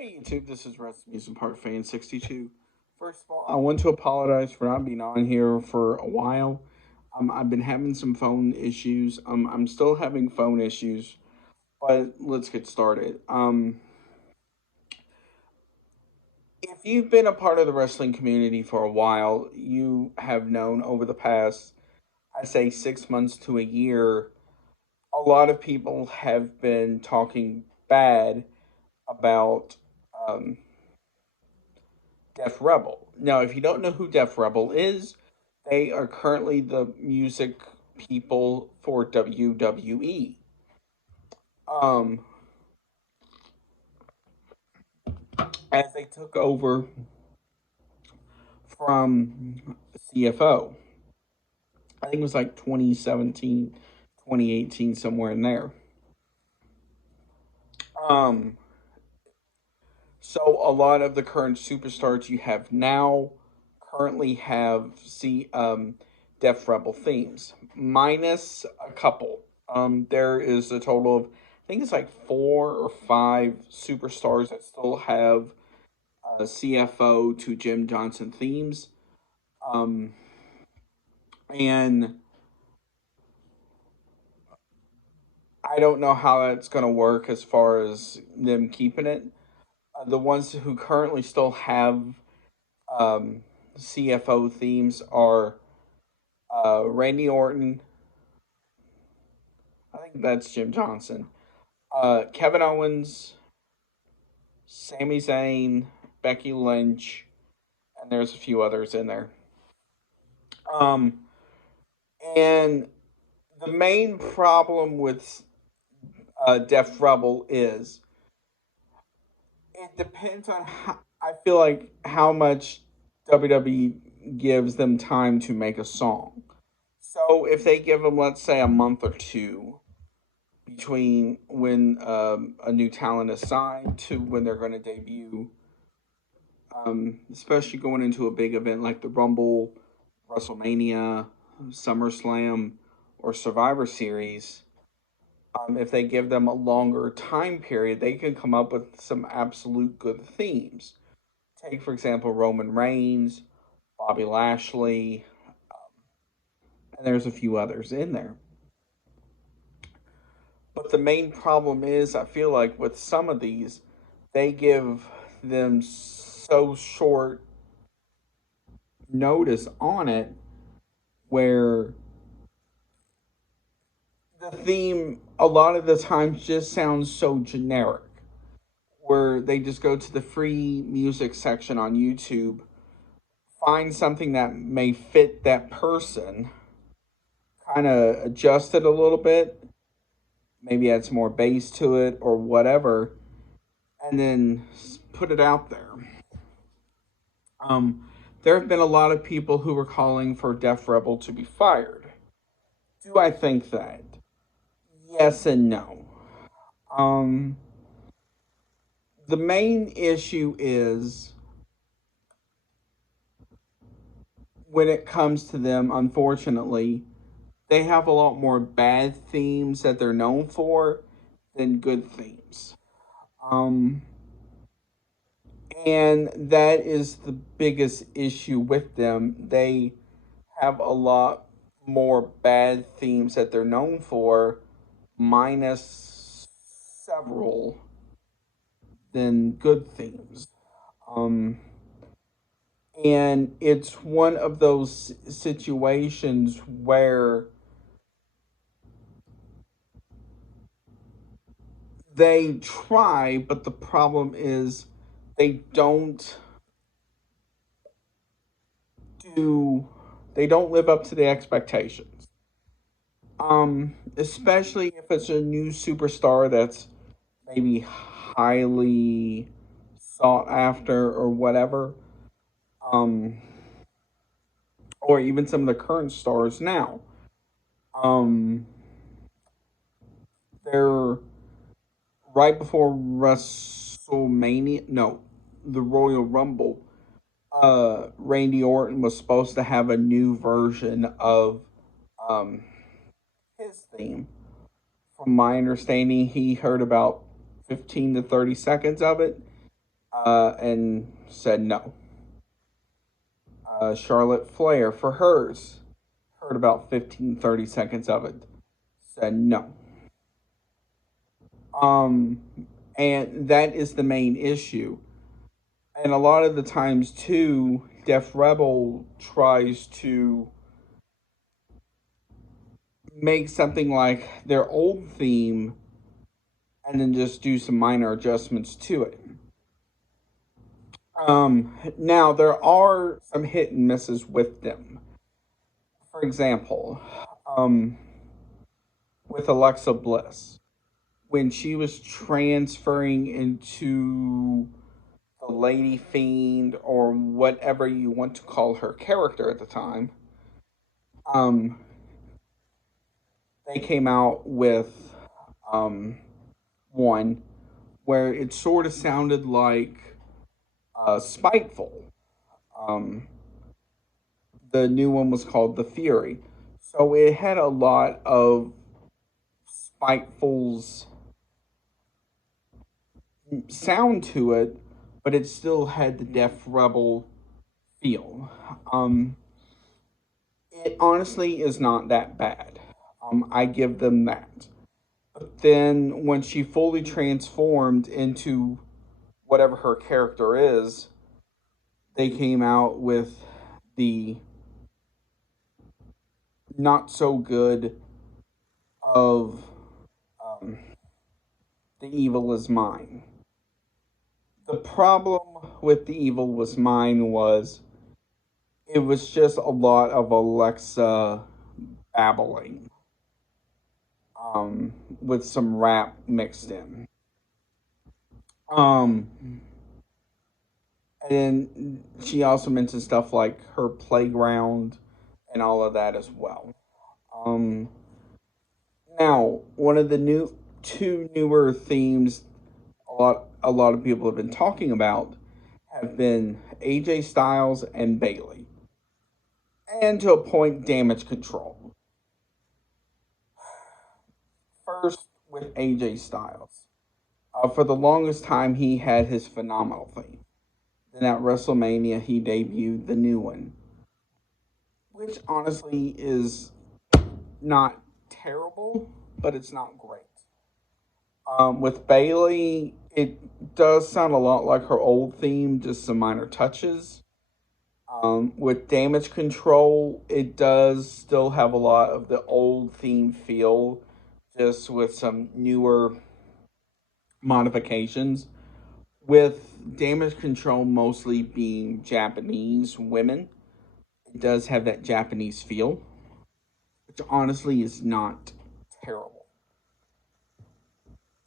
Hey YouTube, this is Rasmussen Park Fan 62. First of all, I want to apologize for not being on here for a while. I've been having some phone issues. I'm still having phone issues, but let's get started. If you've been a part of the wrestling community for a while, you have known over the past, I say, 6 months to a year, a lot of people have been talking bad about um, Def Rebel. Now, if you don't know who Def Rebel is, they are currently the music people for WWE. Um, as they took over from CFO. I think it was like 2017, 2018, somewhere in there. Um, so a lot of the current superstars you have now currently have Def Rebel themes, minus a couple. There is a total of, I think it's like 4 or 5 superstars that still have CFO to Jim Johnson themes. Um, and I don't know how that's going to work as far as them keeping it. The ones who currently still have um, CFO themes are Randy Orton. I think that's Jim Johnson. Kevin Owens, Sami Zayn, Becky Lynch, and there's a few others in there. Um, and the main problem with Def Rebel is it depends on how, I feel like how much WWE gives them time to make a song. So if they give them, let's say, a month or two between when a new talent is signed to when they're going to debut, especially going into a big event like the Rumble, WrestleMania, SummerSlam, or Survivor Series, if they give them a longer time period, they can come up with some absolute good themes. Take, for example, Roman Reigns, Bobby Lashley, and there's a few others in there. But the main problem is, I feel like with some of these, they give them so short notice on it where the theme a lot of the times just sounds so generic. Where they just go to the free music section on YouTube, find something that may fit that person, kind of adjust it a little bit, maybe add some more bass to it or whatever, and then put it out there. Um, there have been a lot of people who were calling for Def Rebel to be fired. Do I think that? Yes and no. Um, the main issue is when it comes to them, unfortunately, they have a lot more bad themes that they're known for than good themes. Um, and that is the biggest issue with them. They have a lot more bad themes that they're known for, minus several than good themes. Um, and it's one of those situations where they try, but the problem is they don't do they don't live up to the expectations. Especially if it's a new superstar that's maybe highly sought after or whatever. Um, or even some of the current stars now. Um, they're right before WrestleMania. No, the Royal Rumble. Randy Orton was supposed to have a new version of um, his theme. From my understanding, he heard about 15 to 30 seconds of it, and said no. Charlotte Flair, for hers, heard about 15, 30 seconds of it, said no. Um, and that is the main issue. And a lot of the times, too, Def Rebel tries to make something like their old theme and then just do some minor adjustments to it. Now, there are some hit and misses with them. For example, um, with Alexa Bliss, when she was transferring into the Lady Fiend or whatever you want to call her character at the time, um, they came out with um, one where it sort of sounded like spiteful. Um, the new one was called The Fury. So it had a lot of spiteful's sound to it, but it still had the Def Rebel feel. It honestly is not that bad. I give them that. But then when she fully transformed into whatever her character is, they came out with the not so good of um, The Evil Is Mine. The problem with The Evil Was Mine was it was just a lot of Alexa babbling with some rap mixed in. Um, and she also mentioned stuff like her playground and all of that as well. Um, Now, one of the two newer themes a lot of people have been talking about have been AJ Styles and Bailey, and to a point, Damage Control. First, with AJ Styles, for the longest time he had his phenomenal theme. Then at WrestleMania he debuted the new one, which honestly is not terrible, but it's not great. With Bailey, it does sound a lot like her old theme, just some minor touches. With Damage Control, it does still have a lot of the old theme feel, just with some newer modifications. With Damage Control mostly being Japanese women, it does have that Japanese feel, which honestly is not terrible.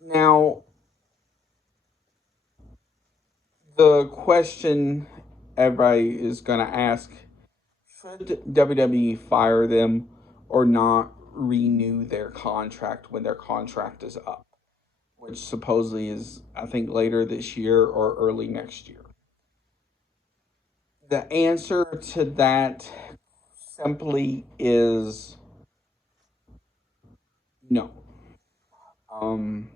Now, the question everybody is going to ask, should WWE fire them or not renew their contract when their contract is up, which supposedly is, I think, later this year or early next year? The answer to that simply is no. Um,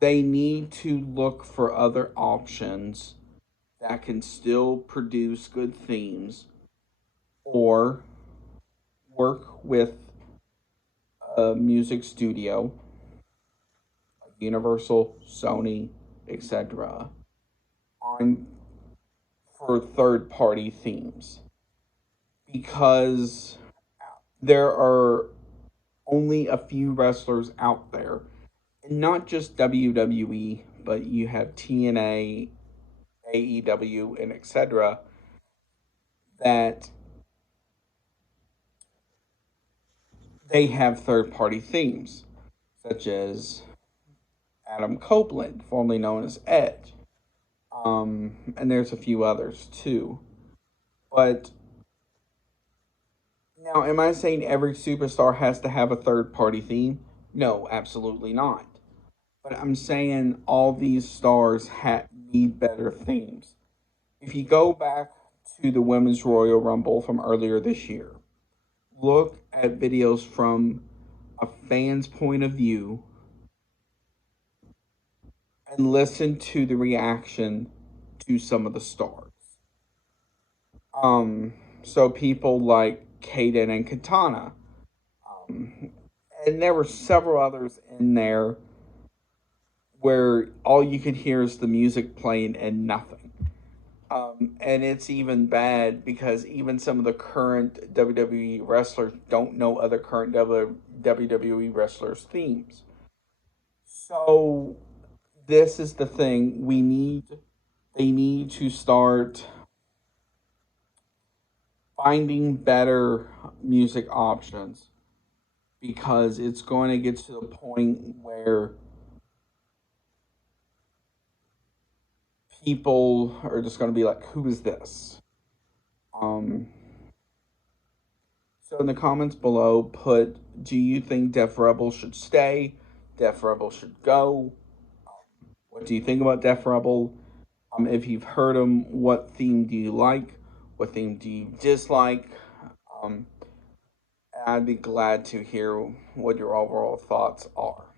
they need to look for other options that can still produce good themes or work with a music studio, Universal, Sony, etc., on for third party themes because there are only a few wrestlers out there, and not just WWE, but you have TNA, AEW, and etc., that they have third party themes, such as Adam Copeland, formerly known as Edge. And there's a few others too. But now, am I saying every superstar has to have a third party theme? No, absolutely not. But I'm saying all these stars need better themes. If you go back to the Women's Royal Rumble from earlier this year, look at videos from a fan's point of view and listen to the reaction to some of the stars. Um, so people like Kaden and Katana, um, and there were several others in there where all you could hear is the music playing and nothing. And it's even bad because even some of the current WWE wrestlers don't know other current WWE wrestlers' themes. So this is the thing they need to start finding better music options because it's going to get to the point where people are just going to be like, who is this? Um, so in the comments below, put, do you think Def Rebel should stay? Def Rebel should go? What do you think about Def Rebel? If you've heard them, what theme do you like? What theme do you dislike? Um, I'd be glad to hear what your overall thoughts are.